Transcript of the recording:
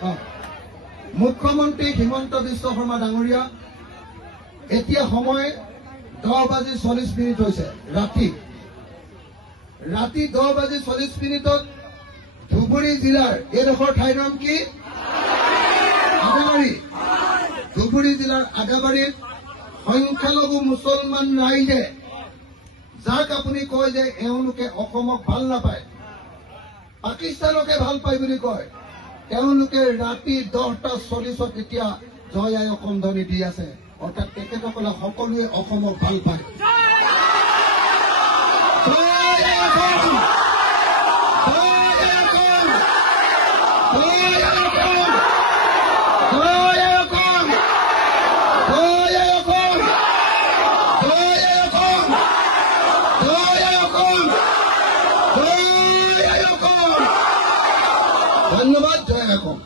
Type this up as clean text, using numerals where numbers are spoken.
মুখ্যমন্ত্ৰী হিমন্ত বিশ্ব শৰ্মা ডাঙৰীয়া এতিয়া সময় 10:40 হৈছে ৰাতি 10:40 ধুবুৰী জিলাৰ এইডোখৰ ঠাইৰ নাম কি আদাবাৰী ধুবুৰী জিলাৰ আদাবাৰীত সংখ্যালঘু মুছলমান ৰাইজে যাক আপুনি কয় যে এওঁলোকে অসমক ভাল নাপায় পাকিস্তানকে ভাল পায় বুলি কয় তেওঁলোকে ৰাতি 10:40 এতিয়া জয় আই অসম ধ্বনি দি আছে অৰ্থাৎ তেখেতসকলে সকলোৱে অসমক ভাল পায় ধন্যবাদ জয় অসম